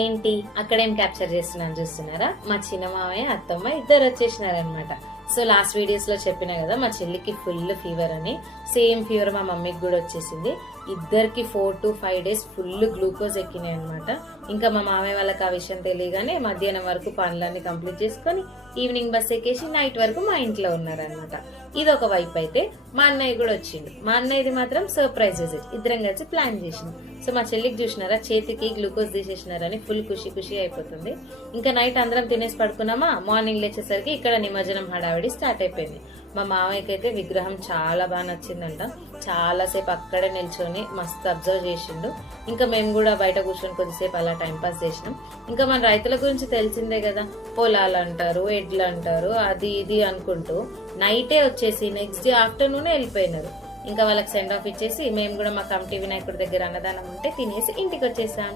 ఏంటి అక్కడేం క్యాప్చర్ చేస్తున్నాను చూస్తున్నారా? మా చిన్న మామయ్య అత్తమ్మ ఇద్దరు వచ్చేసినారనమాట. సో లాస్ట్ వీడియోస్ లో చెప్పినా కదా మా చెల్లికి ఫుల్ ఫీవర్ అని. సేమ్ ఫీవర్ మా మమ్మీకి కూడా వచ్చేసింది. ఇద్దరికి 4 to 5 days ఫుల్ గ్లూకోజ్ ఎక్కినాయి అనమాట. ఇంకా మా మామయ్య వాళ్ళకి ఆ విషయం తెలియగానే మధ్యాహ్నం వరకు పనులన్నీ కంప్లీట్ చేసుకుని ఈవినింగ్ బస్ ఎక్కేసి నైట్ వరకు మా ఇంట్లో ఉన్నారనమాట. ఇది ఒక వైపు అయితే మా అన్నయ్య కూడా వచ్చిండు. మా అన్నయ్యది మాత్రం సర్ప్రైజ్ విజిట్, ఇద్దరం కలిసి ప్లాన్ చేసింది. సో మా చెల్లికి చూసినారా చేతికి గ్లూకోజ్ తీసేసినారని ఫుల్ ఖుషి ఖుషి అయిపోతుంది. ఇంకా నైట్ అందరం తినేసి పడుకున్నామా, మార్నింగ్ లేచేసరికి ఇక్కడ నిమజ్జనం హడావిడి స్టార్ట్ అయిపోయింది. మా మామయ్యకి అయితే విగ్రహం చాలా బాగా నచ్చిందంట. చాలాసేపు అక్కడే నిల్చొని మస్తు అబ్జర్వ్ చేసిండు. ఇంకా మేము కూడా బయట కూర్చొని కొద్దిసేపు అలా టైంపాస్ చేసినాం. ఇంకా మన రైతుల గురించి తెలిసిందే కదా, పొలాలు అంటారు, ఎడ్లు అంటారు, అది ఇది అనుకుంటూ నైటే వచ్చేసి నెక్స్ట్ డే ఆఫ్టర్నూనే వెళ్ళిపోయినారు. ఇంకా వాళ్ళకి సెండ్ ఆఫ్ ఇచ్చేసి మేము కూడా మా కమిటీ వినాయకుడి దగ్గర అన్నదానం ఉంటే తినేసి ఇంటికి వచ్చేసాం.